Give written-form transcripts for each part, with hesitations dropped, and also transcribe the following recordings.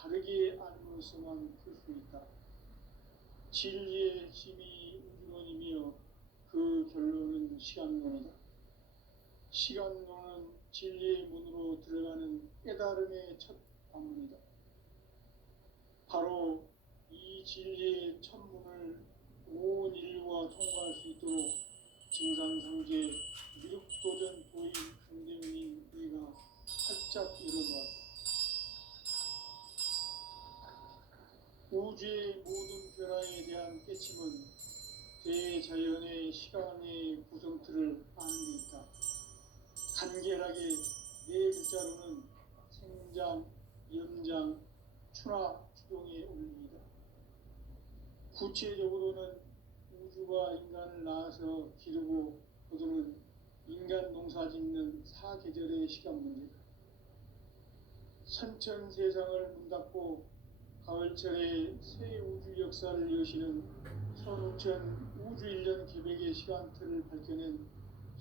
바르게 알므로서만 풀 수 있다. 진리의 핵심이 우주론이며 그 결론은 시간론이다. 시간론은 진리의 문으로 들어가는 깨달음의 첫 방문이다. 바로 이 진리의 첫 문을 온 인류가 통과할 수 있도록 증산상계 미륵도전 도인 강대문인 우리가 활짝 열어놓았다. 우주의 모든 변화에 대한 깨침은 대자연의 시간의 구성틀을 아는 데 있다. 간결하게 네 글자로는 생장, 연장, 추나 추동의 원리이다. 구체적으로는 우주가 인간을 낳아서 기르고 거두는 인간 농사 짓는 사계절의 시간 문제다. 선천 세상을 문닫고 가을철에 새 우주 역사를 여시는 선우천 우주 1년 계백의 시간틀을 밝혀낸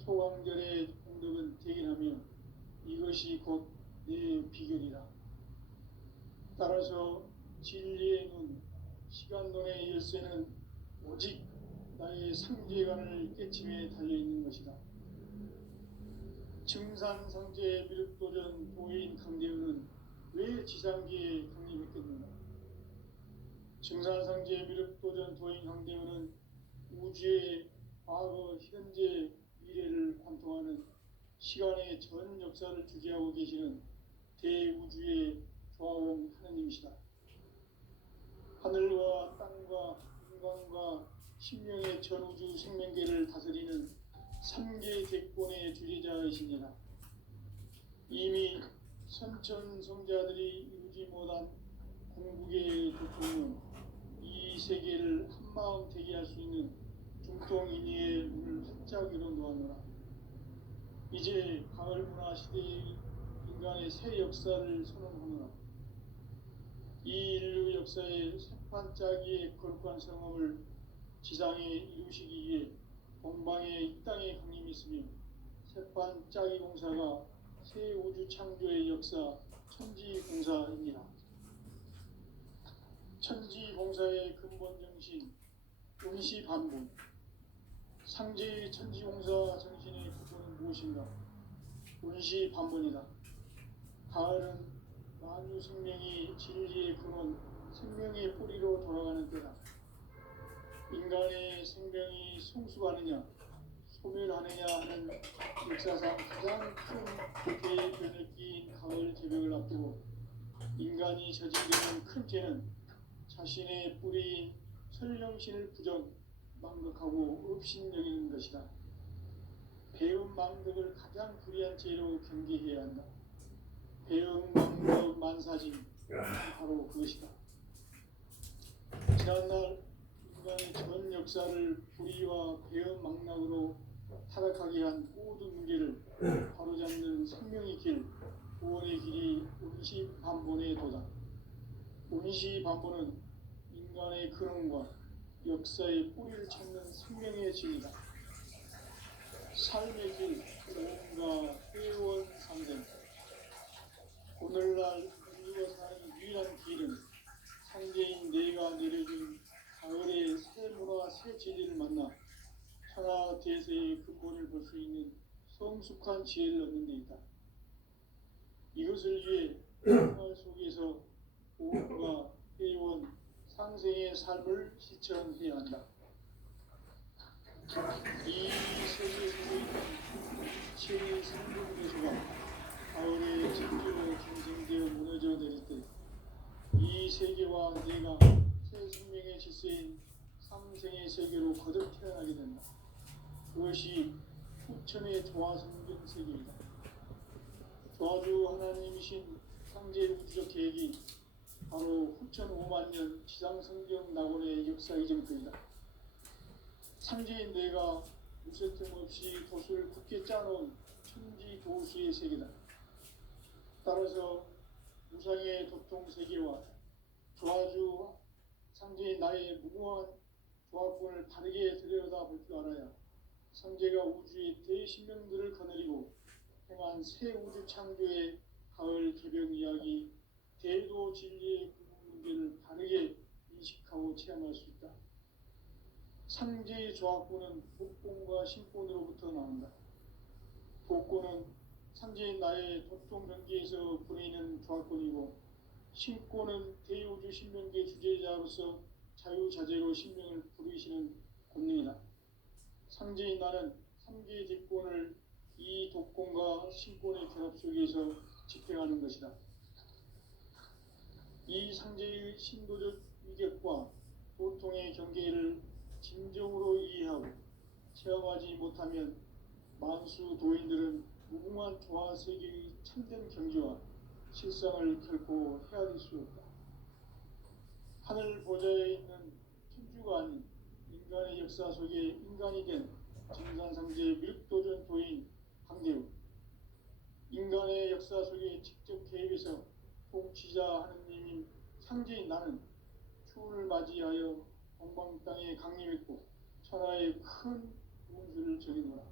소강절의 공덕은 대견하며 이것이 곧 내 비결이다. 따라서 진리의 눈, 시간론의 열쇠는 오직 나의 상제관을 깨침에 달려있는 것이다. 증산상제 미륵도전 도인 강대우는 왜 지상계에 강림했겠는가? 증산상제 미륵도전 도인 강대우는 우주의 과거, 현재, 미래를 관통하는 시간의 전 역사를 주재하고 계시는 대우주의 조화원 하느님이시다. 하늘과 땅과 인간과 신명의 전우주 생명계를 다스리는 3계 객권의 주재자이시니라. 이미 선천성자들이 이루지 못한 궁극의 도통은 이 세계를 한마음 되게 할 수 있는 중통인의의 문을 활짝 열어놓았노라. 이제 가을 문화 시대의 인간의 새 역사를 선언하노라. 이 인류 역사의 새판짜기의 거룩한 성험을 지상에 이루시기 위해 동방의 이 땅에 강림이 있으며 새판짜기 공사가 새 우주 창조의 역사 천지공사입니다. 천지공사의 근본 정신 운시반본. 상제의 천지공사 정신의 근본은 무엇인가? 운시반본이다. 가을은 만유 생명이 진리의 근원, 생명의 뿌리로 돌아가는 때다. 인간의 생명이 성숙하느냐, 소멸하느냐 하는 역사상 가장 큰 대변을 끼인 가을 개벽을 앞두고 인간이 저지르는 큰 죄는 자신의 뿌리인 설령신을 부정, 망극하고 업신여기는 것이다. 배움 망극을 가장 불의한 죄로 경계해야 한다. 배움 망극 만사진 바로 그것이다. 지난날 인간의 전 역사를 불의와 배움 망락으로 타락하게 한 모든 문제를 바로잡는 생명의 길, 구원의 길이 운시반본의 도다. 운시반본은 인간의 근원과 역사의 뿌리를 찾는 생명의 진이다. 삶의 길, 오음과 회원상생. 오늘날 인류가 사는 유일한 길은 상제인 내가 내려준 가을의 새 문화, 새 진리를 만나 천하 대세의 근본을 볼 수 있는 성숙한 지혜를 얻는 데 있다. 이것을 위해 생활 속에서 오음과 회원, 상생의 삶을 실천해야 한다. 이 세계에 있는 최의 생존요소가 가을에 천지로 중생되어 무너져 내릴 때 이 세계와 내가 새 생명의 질서인 상생의 세계로 거듭 태어나게 된다. 그것이 후천의 조화성경 세계이다. 조화주 하나님이신 상제 우주적 계획이 바로 후천 5만 년 지상성경 낙원의 역사 이전부이다. 상제인 내가 무쇠 틈 없이 돛을 굳게 짜놓은 천지 도수의 세계다. 따라서 무상의 도통 세계와 조화주 상제인 나의 무궁한 조화권을 바르게 들여다볼 줄 알아야 상제가 우주의 대신명들을 거느리고 행한 새 우주 창조의 가을 개벽 이야기 대도 진리의 구분 문제를 다르게 인식하고 체험할 수 있다. 상제의 조합구는 복권과 신권으로부터 나온다. 복권은 상제인 나의 독종 경계에서 부리는 조합권이고, 신권은 대우주 신명계 주제자로서 자유자재로 신명을 부르시는 권능이다. 상제인 나는 삼계의 뒷권을 이 독권과 신권의 결합 속에서 집행하는 것이다. 이 상제의 신도적 위격과 보통의 경계를 진정으로 이해하고 체험하지 못하면 만수 도인들은 무궁한 조화 세계의 참된 경지와 실상을 결코 헤아릴 수 없다. 하늘 보좌에 있는 천주가 아닌 인간의 역사 속에 인간이 된 증산상제 밀도전 도인 강대우, 인간의 역사 속에 직접 개입해서 통치자 하느님인 상제인 나는 추운을 맞이하여 동방 땅에 강림했고 천하의 큰 운수를 정해놓아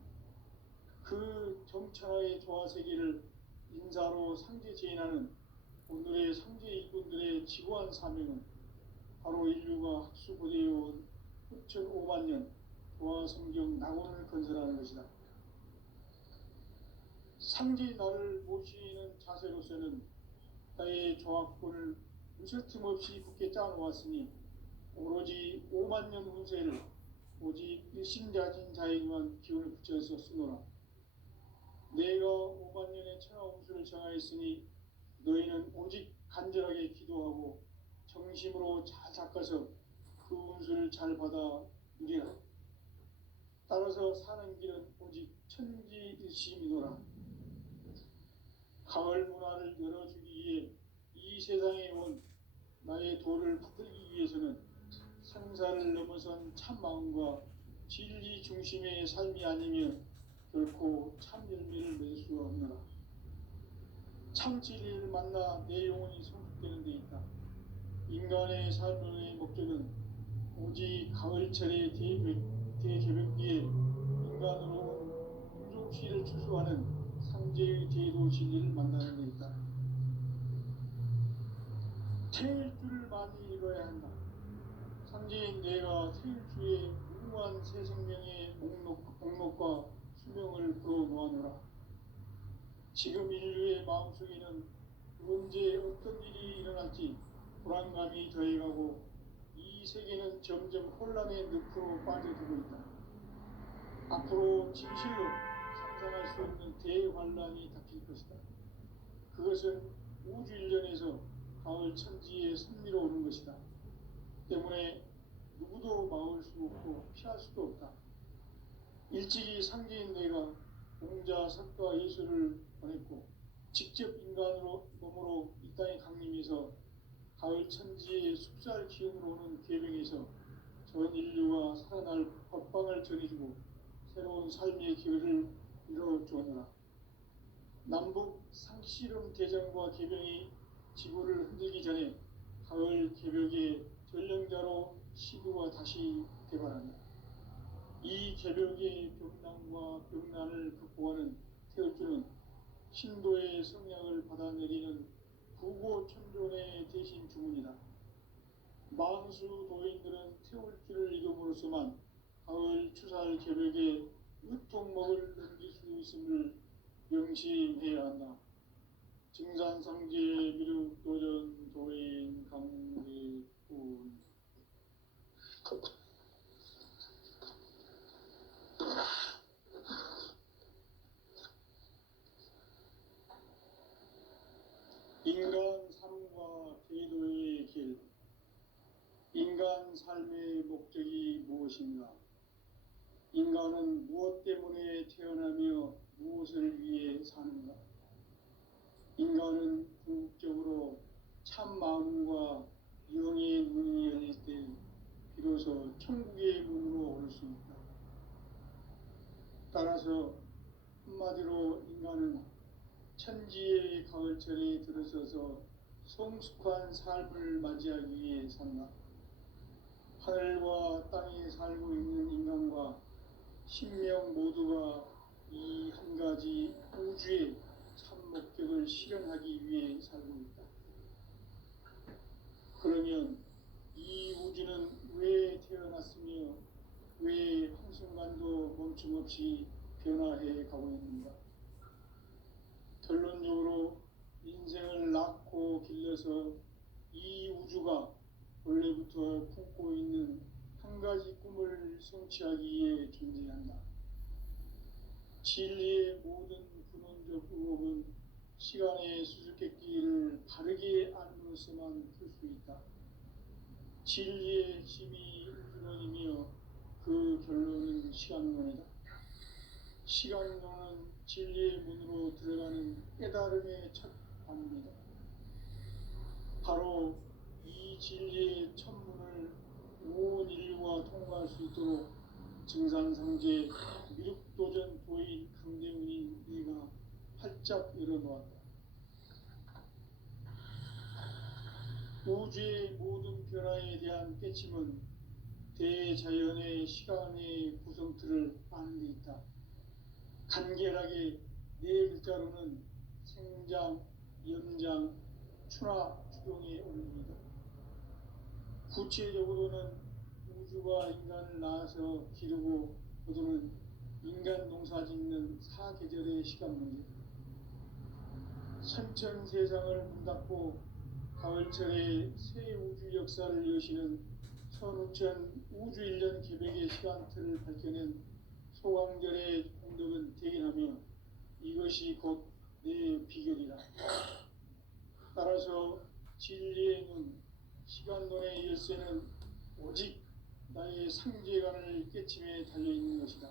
그 정천하의 조화 세계를 인사로 상제 제인하는 오늘의 상제 일꾼들의 지고한 사명은 바로 인류가 학수고대해온 9,500만 년 조화 성경 낙원을 건설하는 것이다. 상제인 나를 모시는 자세로서는 나의 조합권을 무설틈 없이 굳게 짜놓았으니 오로지 5만 년 운세를 오직 일심자진 자에게만 기운을 붙여서 쓰노라. 내가 5만 년의 천하 운수를 정하였으니 너희는 오직 간절하게 기도하고 정심으로 잘 닦아서 그 운수를 잘 받아 누리라. 따라서 사는 길은 오직 천지일심이노라. 가을 문화를 열어주기 위해 이 세상에 온 나의 도를 받들기 위해서는 생사를 넘어선 참 마음과 진리 중심의 삶이 아니면 결코 참 열매를 맺을 수가 없노라. 참 진리를 만나 내 영혼이 성숙되는 데 있다. 인간의 삶의 목적은 오직 가을철의 대개벽기에 인간으로 온 운종시를 추수하는 상제의 대도 진리를 만나는 데 있다. 태일주를 많이 읽어야 한다. 상제인 내가 태일주의 무궁한 새 생명의 목록과 수명을 풀어놓아노라. 지금 인류의 마음속에는 언제 어떤 일이 일어날지 불안감이 더해가고 이 세계는 점점 혼란의 늪으로 빠져들고 있다. 앞으로 진실로 상상할 수 없는 대환란이 닥칠 것이다. 그것은 우주 일련에서 가을 천지에 섭리로 오는 것이다. 때문에 누구도 막을 수 없고 피할 수도 없다. 일찍이 상제인 내가 공자, 석가, 예수를 보냈고 직접 인간으로 몸으로 이 땅에 강림해서 가을 천지의 숲살 기운으로 오는 계명에서 전 인류가 살아날 법방을 전해주고 새로운 삶의 기회를 이뤄주었노라. 남북 상씨름 대전과 계병이 지구를 흔들기 전에 가을 개벽의 전령자로 시구가 다시 개발한다. 이 개벽의 병난과 병난을 극복하는 태울주는 신도의 성량을 받아내리는 부고천존의 대신 주문이다. 만수 도인들은 태울주를 읽음으로써만 가을 추살 개벽의 으통목을 넘길 수 있음을 명심해야 한다. 증산상제 미륵도전 도인 강대군. 인간 삶과 대도의 길. 인간 삶의 목적이 무엇인가? 인간은 무엇 때문에 태어나며 무엇을 위해 사는가? 인간은 궁극적으로 참 마음과 영의 문이 열릴 때 비로소 천국의 문으로 오를 수 있다. 따라서 한마디로 인간은 천지의 가을철에 들어서서 성숙한 삶을 맞이하기 위해 산다. 하늘과 땅에 살고 있는 인간과 신명 모두가 이 한 가지 우주의 참 목적을 실현하기 위해 살고 있다. 왔으며 왜 한순간도 멈춤없이 변화해 가고 있는가? 결론적으로 인생을 낳고 길러서 이 우주가 원래부터 품고 있는 한 가지 꿈을 성취하기 위해 존재한다. 진리의 모든 근원적 의혹은 시간의 수수께끼를 바르게 알므로서만 풀 수 있다. 진리의 핵심이 우주론이며 그 결론은 시간론이다. 시간론은 진리의 문으로 들어가는 깨달음의 첫 관문이다. 바로 이 진리의 첫 문을 온 인류가 통과할 수 있도록 증산상제 미륵도전 도인 강대훈이 네가 활짝 열어놓았다. 우주의 모든 변화에 대한 깨침은 대자연의 시간의 구성틀을 아는 데 있다. 간결하게 네 글자로는 생장, 연장, 추나 추동의 원리이다. 구체적으로는 우주가 인간을 낳아서 기르고 거두는 인간 농사 짓는 사계절의 시간 문제, 선천 세상을 문닫고 가을철에 새 우주 역사를 여시는 선우천 우주 1년 계백의 시간틀을 밝혀낸 소강절의 공덕은 대견하며 이것이 곧 내 비결이라. 따라서 진리의 눈, 시간론의 열쇠는 오직 나의 상제관을 깨침에 달려있는 것이다.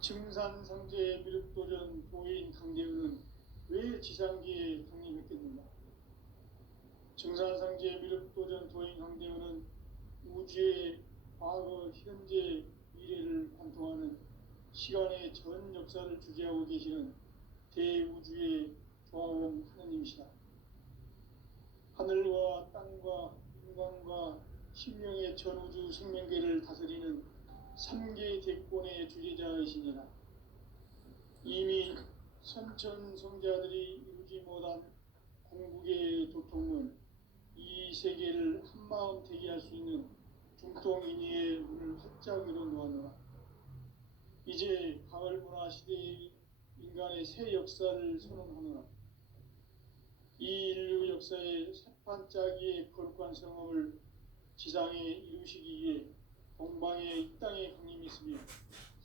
증산상제 미륵도전 도인 강대훈은 왜 지상계에 강림했겠는가? 증산상제 미륵도전 도인 강대훈은 우주의 과거, 현재, 미래를 관통하는 시간의 전 역사를 주재하고 계시는 대우주의 조화원 하느님이시다. 하늘과 땅과 인간과 신명의 전우주 생명계를 다스리는 3개 대권의 주재자이시니라. 이미 선천성자들이 이루지 못한 궁극의 도통은 이 세계를 한마음 되게 할 수 있는 중통인의의 문을 활짝 열어놓았노라. 이제 가을 문화 시대의 인간의 새 역사를 선언하노라. 이 인류 역사의 새판짜기의 거룩한 성업을 지상에 이루시기 위해 동방의 이 땅에 강림했으며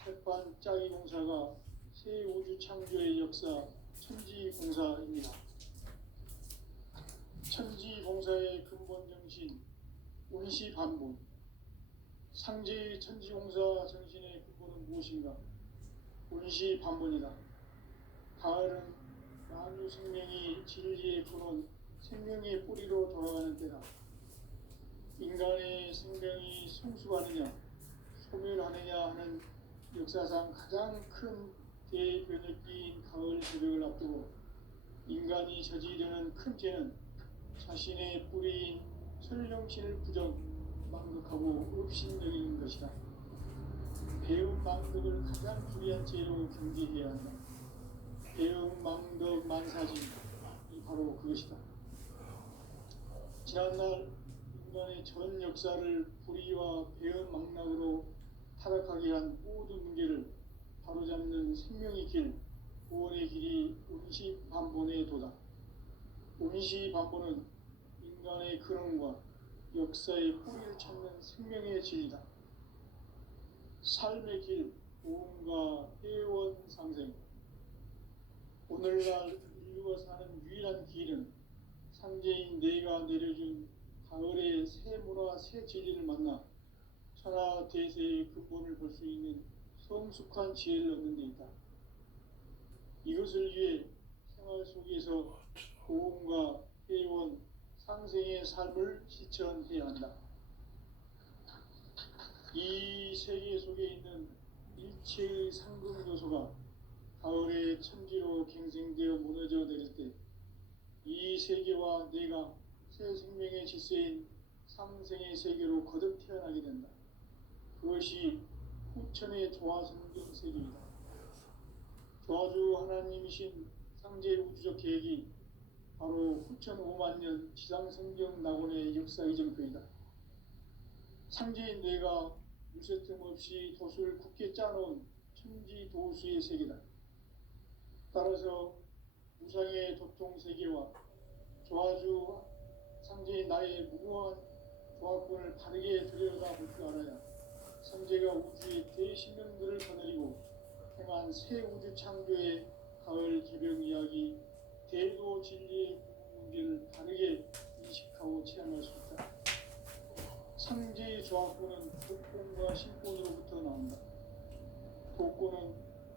새판짜기 공사가 새 우주 창조의 역사 천지공사입니다. 천지공사의 근본 정신 운시반본, 상제의 천지공사 정신의 근본은 무엇인가? 운시반본이다. 가을은 만유 생명이 진리의 근원, 생명의 뿌리로 돌아가는 때다. 인간의 생명이 성숙하느냐, 소멸하느냐 하는 역사상 가장 큰 대변혁기인 가을 새벽을 앞두고 인간이 저지르는 큰 죄는 자신의 뿌리인 설령신을 부정, 망극하고 업신여기는 것이다. 배움 망덕을 가장 불의한 죄로 경계해야 한다. 배움 망덕 만사지, 이 바로 그것이다. 지난날 인간의 전 역사를 불의와 배움 망락으로 타락하게 한 모든 문제를 바로잡는 생명의 길, 구원의 길이 운시반본의 도다. 운시반본은 인간의 근원과 역사의 뿌리를 찾는 생명의 진리다. 삶의 길, 보험과 회원 상생. 오늘날 인류가 사는 유일한 길은 상제인 내가 내려준 가을의 새 문화, 새 진리를 만나 천하 대세의 근본을 볼 수 있는 성숙한 지혜를 얻는 데 있다. 이것을 위해 생활 속에서 보험과 회원, 상생의 삶을 실천해야 한다. 이 세계 속에 있는 일체의 상금 요소가 가을의 천지로 갱생되어 무너져 내릴 때 이 세계와 내가 새 생명의 질서인 상생의 세계로 거듭 태어나게 된다. 그것이 후천의 조화성경 세계이다. 조화주 하나님이신 상제 우주적 계획이 바로 후천 5만 년 지상성경 낙원의 역사 이정표이다. 상제인 내가 무쇠틈 없이 돛을 굳게 짜놓은 천지 도수의 세계다. 따라서 무상의 도통 세계와 조아주 상제인 나의 무모한 조합권을 바르게 들여다볼 줄 알아야 상제가 우주의 대신명들을 거느리고 행한 새 우주 창조의 가을 개벽 이야기, 대도 진리의 문제를 바르게 인식하고 체험할 수 있다. 상제의 조합권은 독권과 신권으로부터 나온다. 독권은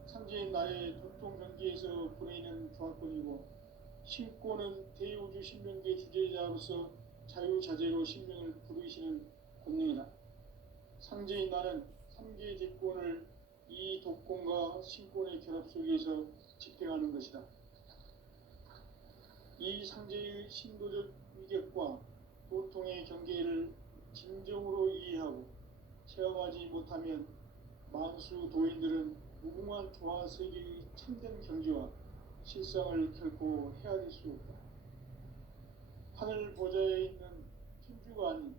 상제인 나의 도통 경계에서 보내는 조합권이고, 신권은 대우주 신명계 주제자로서 자유자재로 신명을 부르시는 권능이다. 상제인 나는 3개의 대권을 이 독권과 신권의 결합 속에서 집행하는 것이다. 이 상제의 신도적 위격과 도통의 경계를 진정으로 이해하고 체험하지 못하면 만수 도인들은 무궁한 조화 세계의 참된 경지와 실상을 결코 헤아릴 수 없다. 하늘 보좌에 있는 천주가 아닌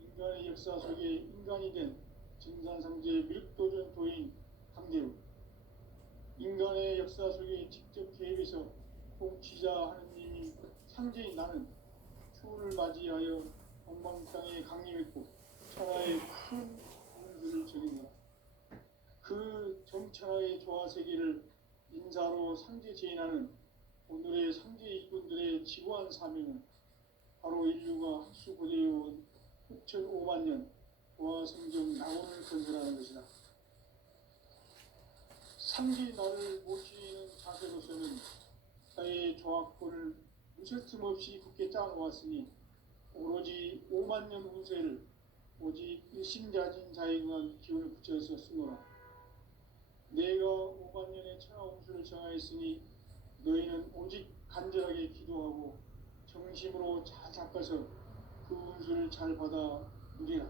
인간의 역사 속에 인간이 된 증산상제 밀도전 도인 강대우, 인간의 역사 속에 직접 개입해서 통치자 하느님이 상제인 나는 추운을 맞이하여 동방땅에 강림했고 천하의 큰 운수를 적인다. 그 정천하의 조화세계를 인사로 상제 제인하는 오늘의 상제 일꾼들의 지구한 사명은 바로 인류가 학수고대해온 6,500만 년 조화성경 낙원을 건설하는 것이다. 상제 나를 모시는 자세로서는 나의 조합권을 무쇠틈 없이 굳게 짜놓았으니 오로지 5만 년 운세를 오직 일심자진 자에 의한 기운을 붙여서 쓰노라. 내가 5만 년의 천하 운수를 정하였으니 너희는 오직 간절하게 기도하고 정심으로 잘 닦아서 그 운수를 잘 받아 누리라.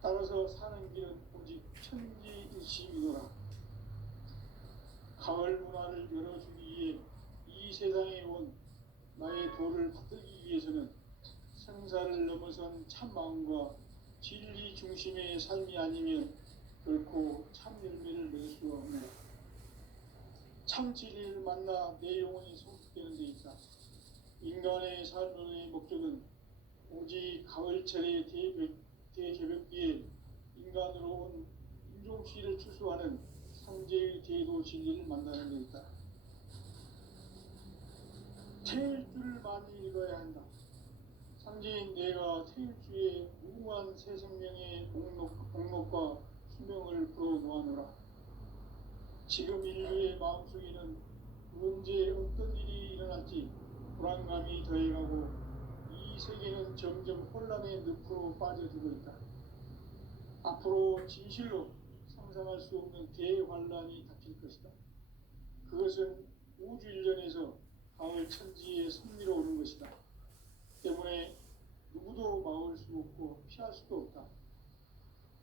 따라서 사는 길은 오직 천지일심이노라. 가을 문화를 열어주기 위해 이 세상에 온 나의 도를 받들기 위해서는 생사를 넘어선 참 마음과 진리 중심의 삶이 아니면 결코 참 열매를 맺을 수가 없네. 참 진리를 만나 내 영혼이 성숙되는 데 있다. 인간의 삶의 목적은 오직 가을철의 대개벽기에 인간으로 온 인종시를 추수하는 상제의 대도 진리를 만나는 데 있다. 태일주를 많이 읽어야 한다. 상제인 내가 태일주의 무궁한 새 생명의 목록과 수명을 불어놓아노라. 지금 인류의 마음속에는 언제 어떤 일이 일어날지 불안감이 더해가고 이 세계는 점점 혼란의 늪으로 빠져들고 있다. 앞으로 진실로 상상할 수 없는 대환란이 닥칠 것이다. 그것은 우주 일련에서 가을 천지의 섭리로 오는 것이다. 때문에 누구도 막을 수 없고 피할 수도 없다.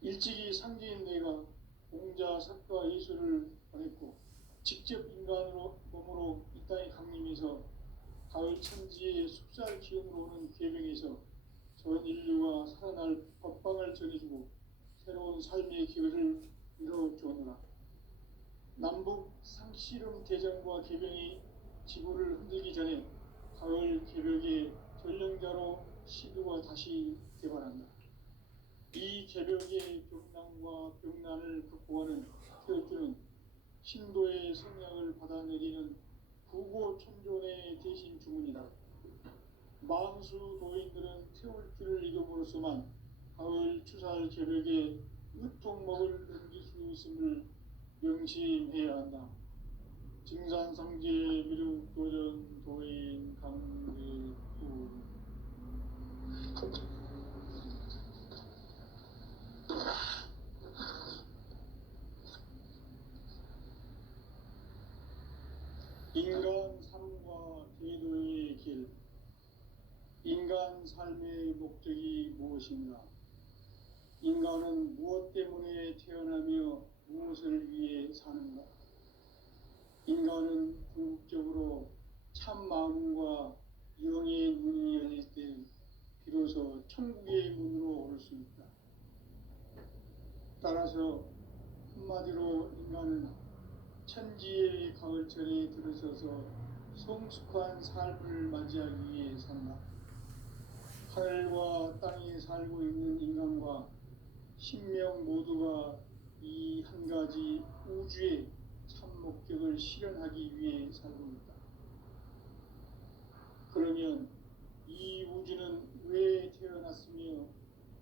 일찍이 상제인 내가 공자, 석가, 예수를 보냈고 직접 인간으로 몸으로 이 땅에 강림해서 가을 천지의 숲살 기운으로 오는 계명에서 전 인류가 살아날 법방을 전해주고 새로운 삶의 기회를 이뤄주오노라. 남북 상씨름 대전과 개병이 지구를 흔들기 전에 가을 개벽의 전령자로 시두가 다시 개발한다. 이 개벽의 병난과 병난을 극복하는 태울주는 신도의 성약을 받아내리는 부고천존의 대신 주문이다. 만수 도인들은 태울주를 이름으로서만 가을 추살 개벽에 으통먹을 넘길 수 있음을 명심해야 한다. 증산상제 미륵도전 도인 강대우. 인간 삶과 제도의 길. 인간 삶의 목적이 무엇인가? 인간은 무엇 때문에 태어나며 무엇을 위해 사는가? 인간은 궁극적으로 참 마음과 영의 문이 열릴 때 비로소 천국의 문으로 올 수 있다. 벗어서 성숙한 삶을 맞이하기 위해 산다. 하늘과 땅에 살고 있는 인간과 신명 모두가 이 한 가지 우주의 참 목적을 실현하기 위해 살고 있다. 그러면 이 우주는 왜 태어났으며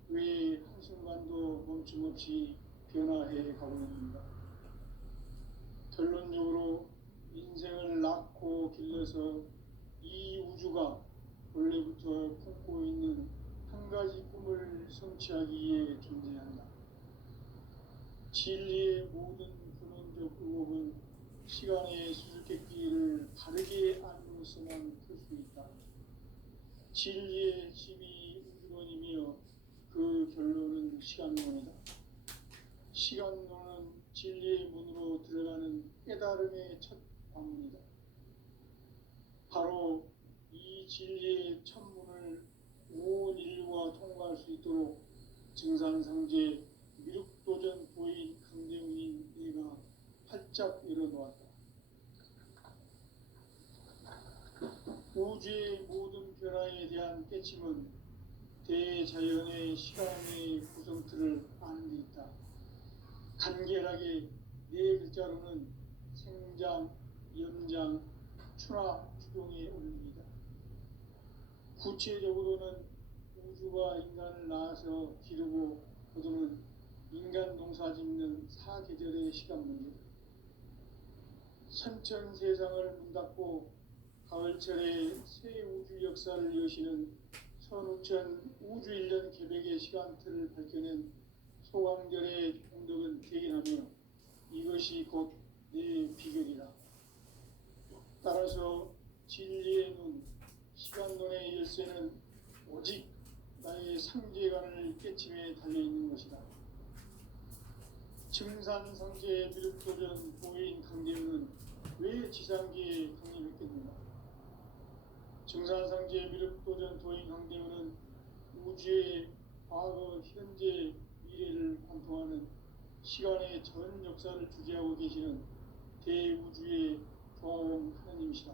왜 한순간도 멈춤없이 변화해 가고 있는가? 결론적으로 인생을 낳고 길러서 이 우주가 원래부터 품고 있는 한 가지 꿈을 성취하기 위해 존재한다. 진리의 모든 근원적 의혹은 시간의 수수께끼를 바르게 알므로서만 풀 수 있다. 진리의 핵심이 우주론이며 그 결론은 시간론이다. 시간론은 진리의 문으로 들어가는 깨달음의 첫 방문이다. 바로 이 진리의 천문을 온 인류가 통과할 수 있도록 증산상제 미륵도전 보인 강대웅인 내가 활짝 열어놓았다. 우주의 모든 변화에 대한 깨침은 대자연의 시간의 구성틀을 아는 데 있다. 간결하게 네 글자로는 생장, 연장, 추나 추동에 올립니다. 구체적으로는 우주가 인간을 낳아서 기르고 거두는 인간 농사 짓는 사계절의 시간 문제다. 선천 세상을 문닫고 가을철에 새 우주 역사를 여시는 선우천 우주 1년 계백의 시간틀을 밝혀낸 소강절의 공덕은 대견하며 이것이 곧 내 비결이다. 따라서 진리의 눈, 시간론의 열쇠는 오직 나의 상제관을 깨침에 달려있는 것이다. 증산상제 미륵도전 보인 강대웅은 왜 지상기에 강림했겠는가? 증산상제 미륵도전 도인 강대웅은 우주의 과거, 현재, 미래를 관통하는 시간의 전 역사를 주재하고 계시는 대우주의 조화원 하나님이시다.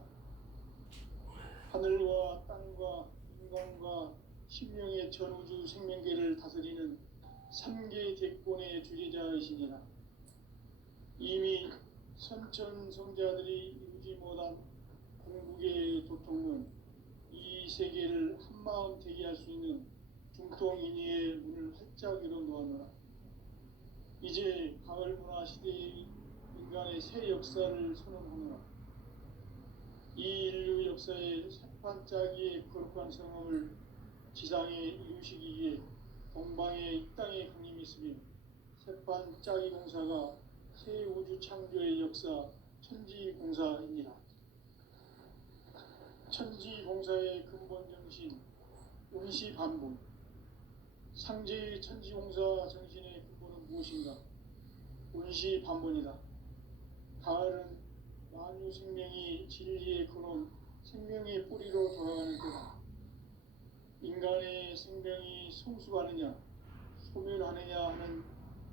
하늘과 땅과 인간과 신명의 전우주 생명계를 다스리는 3개 대권의 주재자이시니라. 이미 선천성자들이 이루지 못한 궁극의 도통은 이 세계를 한마음 되게 할 수 있는 중통인의의 문을 활짝 열어놓았노라. 이제 가을문화 시대의 인간의 새 역사를 선언하노라. 이 인류 역사의 새판짜기의 거룩한 성업을 지상에 이루시기 위해 동방의 이 땅에 강림이 있으며 새판짜기 공사가 새 우주 창조의 역사 천지공사입니다. 천지공사의 근본 정신 운시반복. 상제의 천지공사 정신의 근본은 무엇인가? 운시반복이다. 가을은 만유 생명이 진리의 근원, 생명의 뿌리로 돌아가는 때다. 인간의 생명이 성숙하느냐, 소멸하느냐 하는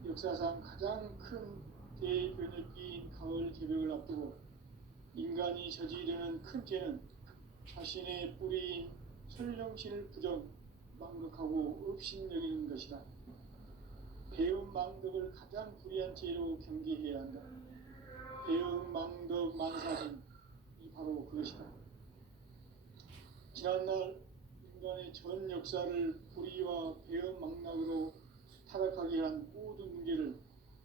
역사상 가장 큰 대변혁기인 가을 개벽을 앞두고 인간이 저지르는 큰 죄는 자신의 뿌리인 설령신을 부정, 망극하고 업신여기는 것이다. 배움 망덕을 가장 불의한 죄로 경계해야 한다. 배움 망덕 만사진이 바로 그것이다. 지난날 인간의 전 역사를 불의와 배움 망락으로 타락하게 한 모든 문제를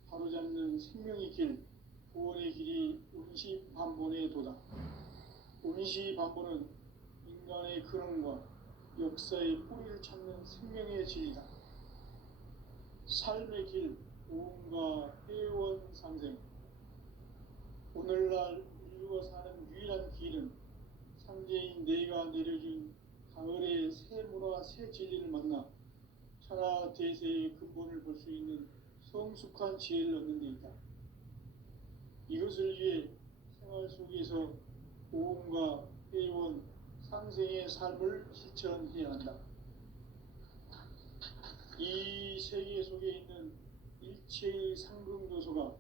바로잡는 생명의 길, 구원의 길이 운시반본의 도다. 운시반본은 인간의 근원과 역사의 뿌리를 찾는 생명의 진리다. 삶의 길, 오음과 회원 상생. 오늘날 인류가 사는 유일한 길은 상제인 내가 내려준 가을의 새 문화, 새 진리를 만나 천하 대세의 근본을 볼 수 있는 성숙한 지혜를 얻는 데 있다. 이것을 위해 생활 속에서 오음과 회원, 상생의 삶을 실천해야 한다. 이 세계 속에 있는 일체의 상승도소가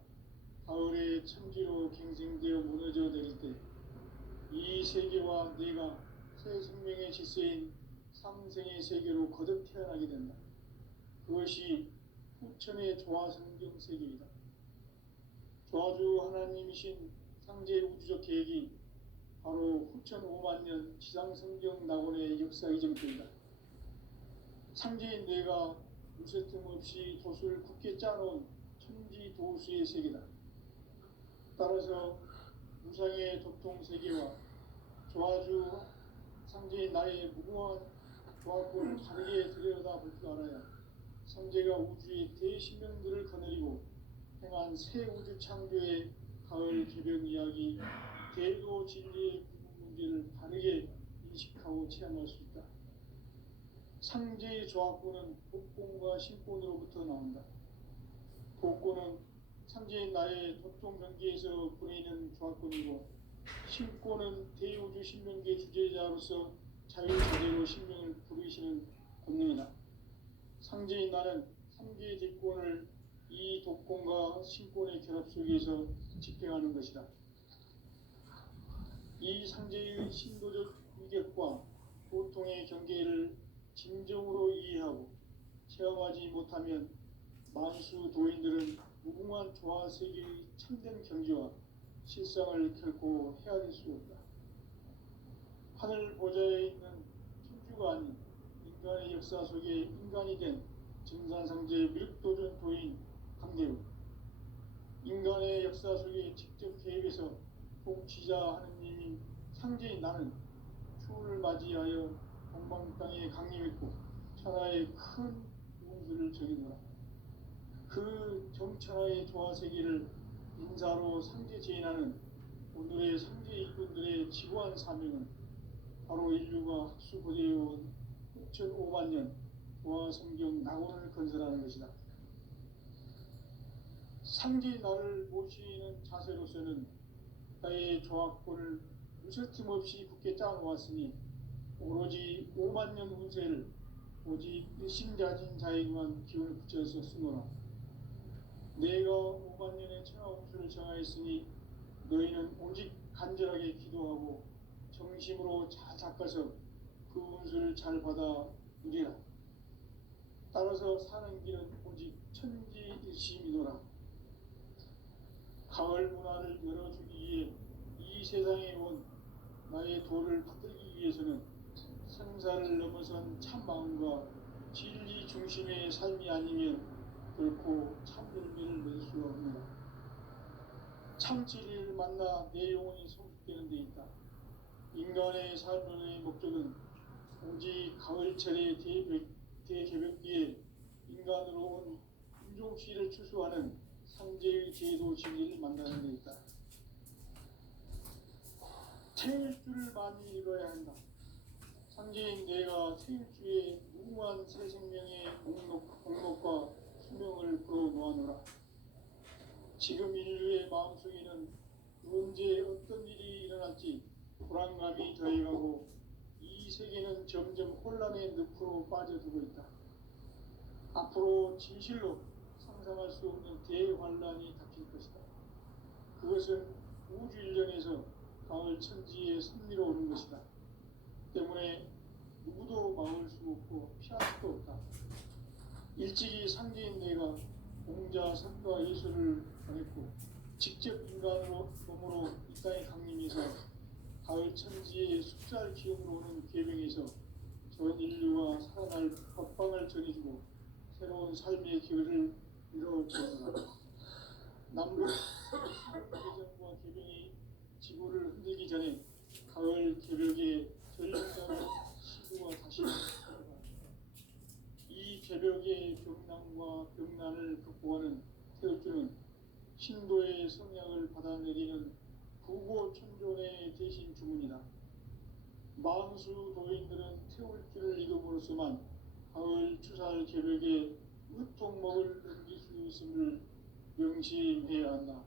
가을의 천지로 갱생되어 무너져 내릴 때 이 세계와 내가 새 생명의 질서인 상생의 세계로 거듭 태어나게 된다. 그것이 후천의 조화성경 세계이다. 조화주 하나님이신 상제 우주적 계획이 바로 후천 5만 년 지상성경 낙원의 역사 이전입니다. 상제인 내가 무쇠 틈 없이 도수를 굳게 짜놓은 천지 도수의 세계다. 따라서 무상의 도통 세계와 조화주 상제인 나의 무궁한 조화권을 다르게 들여다볼 줄 알아야 상제가 우주의 대신명들을 거느리고 행한 새 우주 창조의 가을 개벽 이야기, 대도 진리의 구분 문제를 다르게 인식하고 체험할 수 있다. 상제의 조화권은 복권과 신권으로부터 나온다. 복권은 상제인 나의 도통 경계에서 보내는 조화권이고, 신권은 대우주 신명계 주제자로서 자유자재로 신명을 부르시는 권능이다. 상제인 나는 3개의 대권을 이 독권과 신권의 결합 속에서 집행하는 것이다. 이 상제의 신도적 위격과 고통의 경계를 진정으로 이해하고 체험하지 못하면 만수 도인들은 무궁한 조화 세계의 참된 경지와 실상을 결코 헤아릴 수 없다. 하늘 보좌에 있는 천주가 아닌 인간의 역사 속에 인간이 된 증산상제 미륵도전 도인 강대우, 인간의 역사 속에 직접 계획해서 복지자 하느님인 상제인 나는 추운을 맞이하여 동방 땅에 강림했고 천하의 큰 운수를 정해놓으라. 그 정천하의 조화세계를 인사로 상제 제인하는 오늘의 상제 일꾼들의 지구한 사명은 바로 인류가 학수고대해온 6,500만 년 조화성경 낙원을 건설하는 것이다. 상제인 나를 모시는 자세로서는 나의 조화권을 무쇠틈 없이 굳게 짜놓았으니 오로지 5만 년 운세를 오직 일심자진 자에게만 기운을 붙여서 쓰노라. 내가 5만 년의 천하 운수를 정하였으니 너희는 오직 간절하게 기도하고 정심으로 잘 닦아서 그 운수를 잘 받아 누리라. 따라서 사는 길은 오직 천지일심이노라. 가을 문화를 열어주기 위해 이 세상에 온 나의 도를 받들기 위해서는 생사를 넘어선 참 마음과 진리 중심의 삶이 아니면 결코 참 열매를 맺을 수가 없노라. 참 진리를 만나 내 영혼이 성숙되는 데 있다. 인간의 삶의 목적은 오직 가을철의 대개벽기에 인간으로 온 인종씨를 추수하는 상제의 제도 진리를 만나는 데 있다. 태일주를 많이 읽어야 한다. 상제인 내가 태일주의 무궁한 새 생명의 목록과 수명을 풀어놓아노라. 지금 인류의 마음속에는 언제 어떤 일이 일어날지 불안감이 더해가고 이 세계는 점점 혼란의 늪으로 빠져들고 있다. 앞으로 진실로 상상할 수 없는 대환란이 닥칠 것이다. 그것은 우주 일련에서 가을 천지의 섭리로 오는 것이다. 때문에 누구도 막을 수 없고 피할 수도 없다. 일찍이 상제인 내가 공자, 선과 예술을 보냈고 직접 인간으로 몸으로 이 땅에 강림해서 가을 천지의 숫살 기업으로 오는 계명에서 전 인류가 살아날 법방을 전해주고 새로운 삶의 길을 이뤄주었다. 남북 개정과 개병이 지구를 흔들기 전에 가을 개벽의 전력자로 시구가 다시 이 개벽의 병난과 병난을 극복하는 태울주는 신도의 성약을 받아내리는 구고천존의 대신 주문이다. 만수 도인들은 태울주를 읽음으로써만 가을 추살 개벽의 으통목을 넘길 수 있음을 명심해야 한다.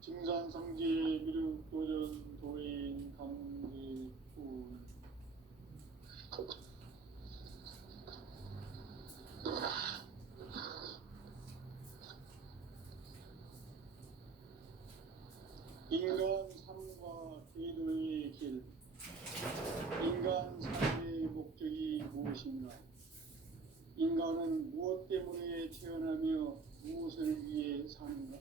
증산상제 미륵도전 도인 강제군 인간 삶과 제도의 인간 삶의 목적이 무엇인가? 인간은 무엇 때문에 태어나며 무엇을 위해 사는가?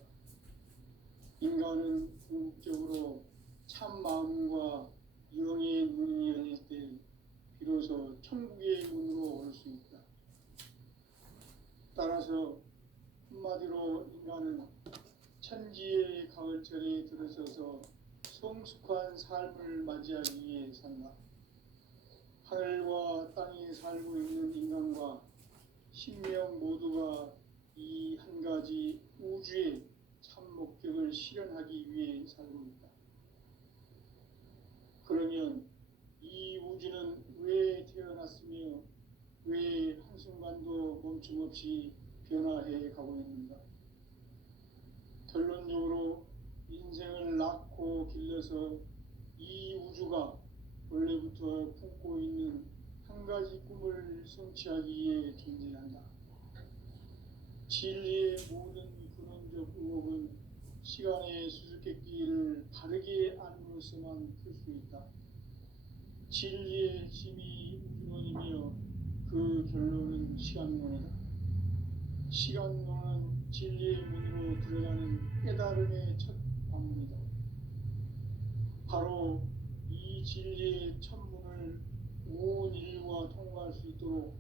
인간은 궁극적으로 참 마음과 영의 문이 열릴 때 비로소 천국의 문으로 올 수 있다. 따라서 한마디로 인간은 천지의 가을철에 들어서서 성숙한 삶을 맞이하기 위해 산다. 하늘과 땅에 살고 있는 인간과 신명 모두가 이 한 가지 우주의 참 목적을 실현하기 위해 살고 있다. 그러면 이 우주는 왜 태어났으며 왜 한순간도 멈춤없이 변화해 가고 있는가? 결론적으로 인생을 낳고 길러서 이 우주가 원래부터 품고 있는 한 가지 꿈을 성취하기 위해 존재한다. 진리의 모든 근원적 의혹은 시간의 수수께끼를 바르게 안으로서만 풀 수 있다. 진리의 핵심이 우주론이며 그 결론은 시간론이다. 시간론은 진리의 문으로 들어가는 깨달음의 첫 방문이다. 바로 이 진리의 첫 문을 온 인류가 통과할 수 있도록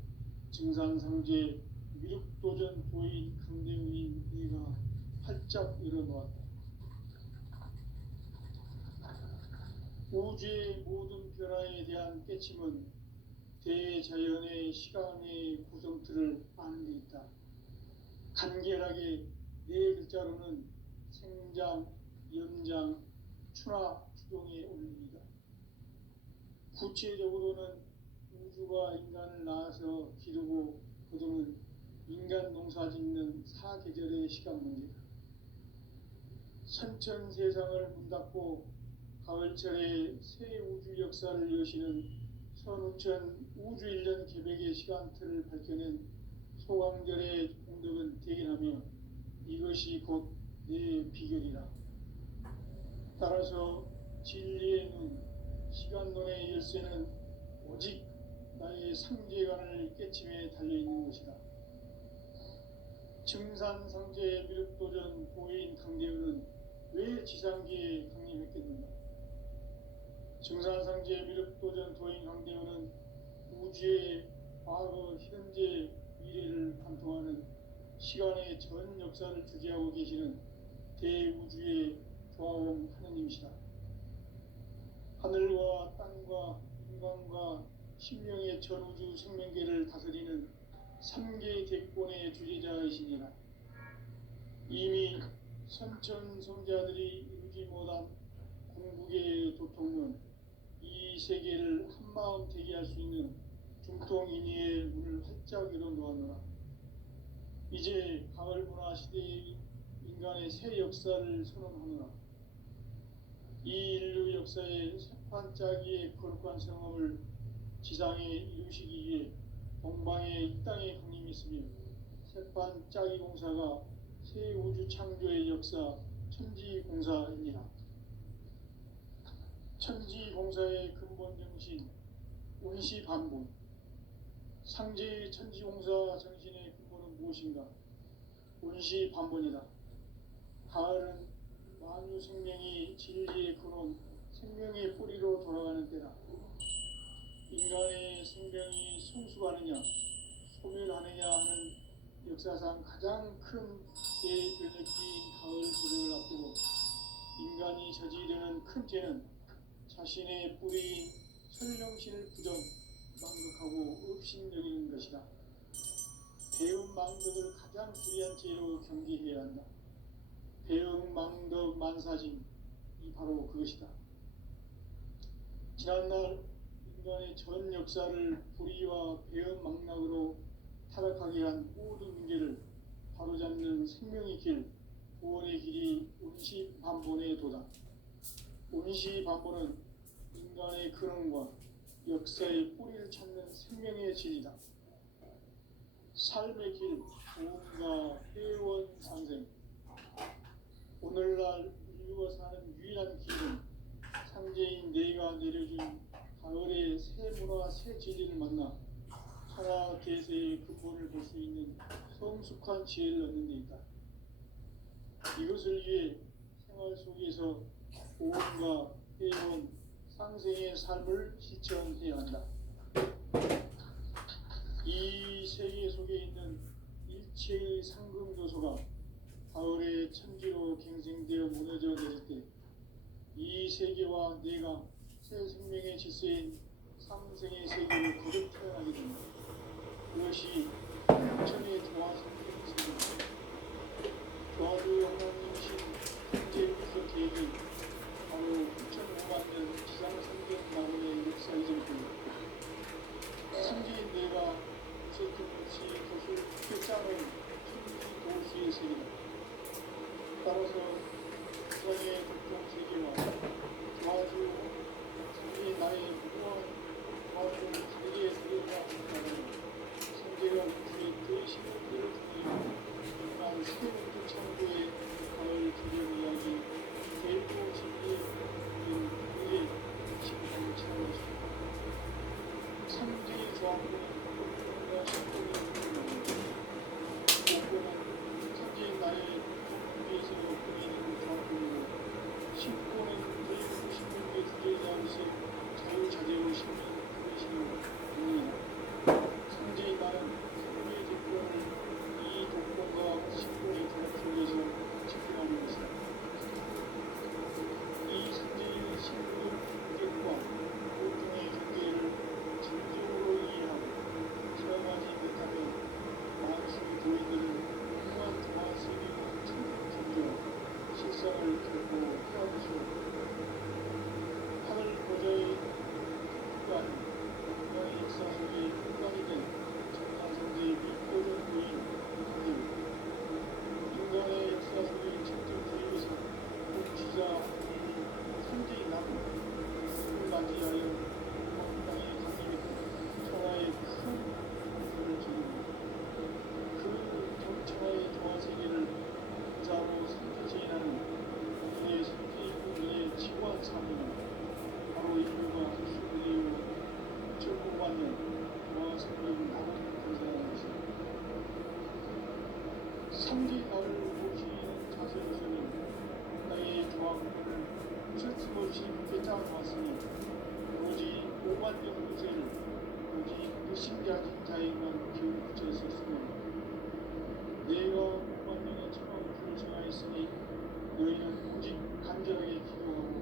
증산상제 미륵도전 도인 강대훈이 네가 활짝 열어놓았다. 우주의 모든 변화에 대한 깨침은 대자연의 시간의 구성틀을 아는 데 있다. 간결하게 네 글자로는 생장, 연장, 추락, 추동의 원리이다. 구체적으로는 우주가 인간을 낳아서 기르고 거두는 인간 농사 짓는 사계절의 시간 문제다. 선천 세상을 문닫고 가을철에 새 우주 역사를 여시는 선우천 우주 1년 개백의 시간틀을 밝혀낸 소강절의 공덕은 대견하며 이것이 곧 내 비결이라. 따라서 진리의 눈, 시간론의 열쇠는 오직 나의 상제관을 깨침에 달려있는 것이다. 증산상제 미륵도전 도인 강대훈은 왜 지상계에 강림했겠는가? 증산상제 미륵도전 도인 강대훈은 우주의 과거, 현재, 미래를 관통하는 시간의 전 역사를 주재하고 계시는 대우주의 조화원 하느님이시다. 하늘과 땅과 인간과 신명의 전우주 생명계를 다스리는 3개 대권의 주재자이시니라. 이미 선천성자들이 이루지 못한 궁극의 도통은 이 세계를 한마음 되게 할 수 있는 중통인의의 문을 활짝 열어놓았노라. 이제 가을 문화 시대의 인간의 새 역사를 선언하노라. 이 인류 역사의 새판짜기의 거룩한 성험을 지상에 이루시기 위해 동방의 이 땅에 강림했으며 새판짜기 공사가 새 우주 창조의 역사 천지공사입니다. 천지공사의 근본 정신 운시반본. 상제의 천지공사 정신의 근본은 무엇인가? 운시반본이다. 가을은 만유 생명이 진리의 근원, 생명의 뿌리로 돌아가는 때다. 인간의 생명이 성숙하느냐, 소멸하느냐 하는 역사상 가장 큰 대변혁기인 가을節을 앞두고 인간이 저지르는 큰 죄는 자신의 뿌리인 설령신을 부정, 망극하고 업신여기는 것이다. 배움 망덕을 가장 불의한 죄로 경계해야 한다. 배움 망덕 만사짐이 바로 그것이다. 지난날 인간의 전 역사를 불의와 배움 망락으로 타락하게 한 모든 문제를 바로잡는 생명의 길, 구원의 길이 운시반본의 도다. 운시반본은 인간의 근원과 역사의 뿌리를 찾는 생명의 진리다. 삶의 길, 구원과 회원 상생. 오늘날 인류가 사는 유일한 길은 상제인 내가 내려준 가을의 새 생물화 새 진리를 만나 천하 대세의 근본을 볼 수 있는 성숙한 지혜를 얻는 데 있다. 이것을 위해 생활 속에서 고온과 해온 상생의 삶을 실천해야 한다. 이 세계 속에 있는 일체의 상금 요소가 가을의 천지로 갱생되어 무너져 내릴 때 이 세계와 내가 새 생명의 질서인 상생의 세계를 거듭 태어나게 됩니다. 그것이 천의 조화 성경의 세계입니다. 조화주 하나님이신 현재 구속 계획이 바로 9,500만 년 지상성경 나무의 역사 이전입니다. 천지인 내가 세특없이 도시를 크게 짜는 천지 도시의 세계다. 따라서 세상의 각종 세계와 조화주 천지인 나의 무궁한 조화주 세계에 들어가 있다는 성계가 우주의 그 신분들을 통해 일어난 세계문도 창조의 가을 주변 이야기 대일도 진리의 그의 신분을 찾아냈습니다. 천지의 조합은 공과 신분을 부른다. 공고는 천지의 나의 위에서 보이는 조합이고 신고는 그의 신분의 주제자로서 자유자재로 신분 그것이로 있느니라. 천지의 나는 생명의 조건을 이 조건과 신분의 조합 속에서 지켜가는 것이다. 이 천지의 신분의 규격과 보통의 경계를 진정으로 이해하고 체험하지 못하면 만수 도인들은 무한 동안 세계의 천국 경계와 실상을 결코 헤아릴 수 없다. 하늘 보좌의 국가는 인간의 역사 속에 인간이 된 천하성제의 미포전 도인 인간의 역사 속에 천정주의의사 복지자 천지의 나무를 맞이하여 땅에 강림했던 천하의 큰 공부를 전합니다. 그 정천하의 조화세계를 부자로 선지지인하는 우리의 선지인의 지구한 삶은 바로 인류가 할 수 있는 9,500만 년 조화 생명 나를 건설하는 것입니다. 성지 나를 보시는 자세로서는 나의 조합을 쇳음없이 굳게 짜놓았으니 오직 5만 년 후세를 오직 의심가진 자에만 기운 붙여 있었으며 내가 5만 년의 천왕풀을 정하였으니 너희는 오직 간절하게 기도하고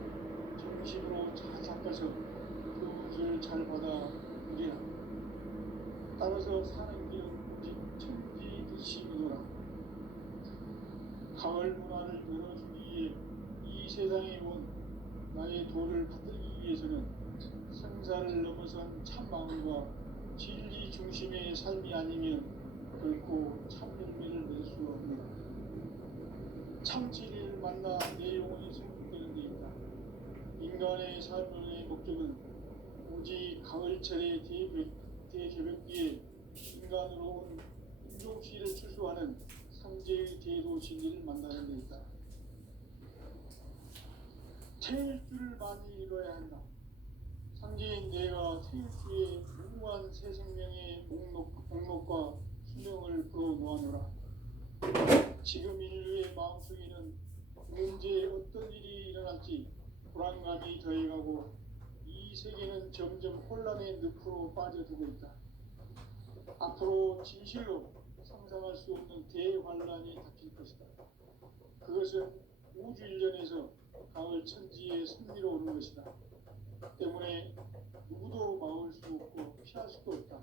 정심으로 닦아서 그 옷을 잘 받아 누리라. 따라서 사는 길은 오직 천지 듯이이노라. 가을 문화를 열어주기 위해 이 세상에 온 나의 도를 받들기 위해서는 생사를 넘어선 참마음과 진리 중심의 삶이 아니면 결코 참 열매를 낼 수 없노라. 참 진리를 만나 내 영혼이 승복되는 데 있다. 인간의 삶의 목적은 오직 가을철의 대개벽기에 인간으로 온 인종시를 출소하는 상제의 대도 진리를 만나는 데 있다. 태일 줄을 많이 이뤄야 한다. 상제인 내가 태일 주에 무궁한 새 생명의 목록과 수명을 풀어 놓아노라. 지금 인류의 마음속에는 언제 어떤 일이 일어날지 불안감이 더해가고 이 세계는 점점 혼란의 늪으로 빠져들고 있다. 앞으로 진실로 상상할 수 없는 대환란이 닥칠 것이다. 그것은 우주 일련에서 가을 천지에 승리로오는 것이다. 때문에 누구도 막을 수 없고 피할 수도 없다.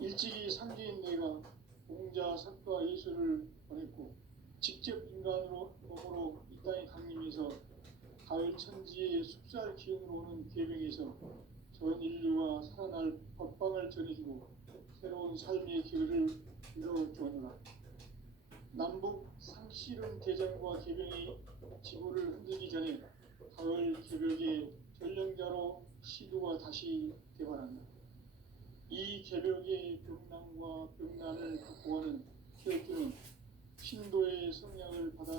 일찍이 상제인 내가 공자, 석가, 예수를 보냈고 직접 인간으로 몸으로 이 땅에 강림해서 가을 천지의 숲살 기운으로 오는 계명에서 전 인류가 살아날 법방을 전해주고 새로운 삶의 길을 이뤄주었노라. 남북 상실은 대전과 계병이 지구를 흔들기 전에 가을 개벽의 전령자로 시도가 다시 개발한다. 이 개벽의 병난과 병난을 극복하는 태엽주는 신도의 성량을 받아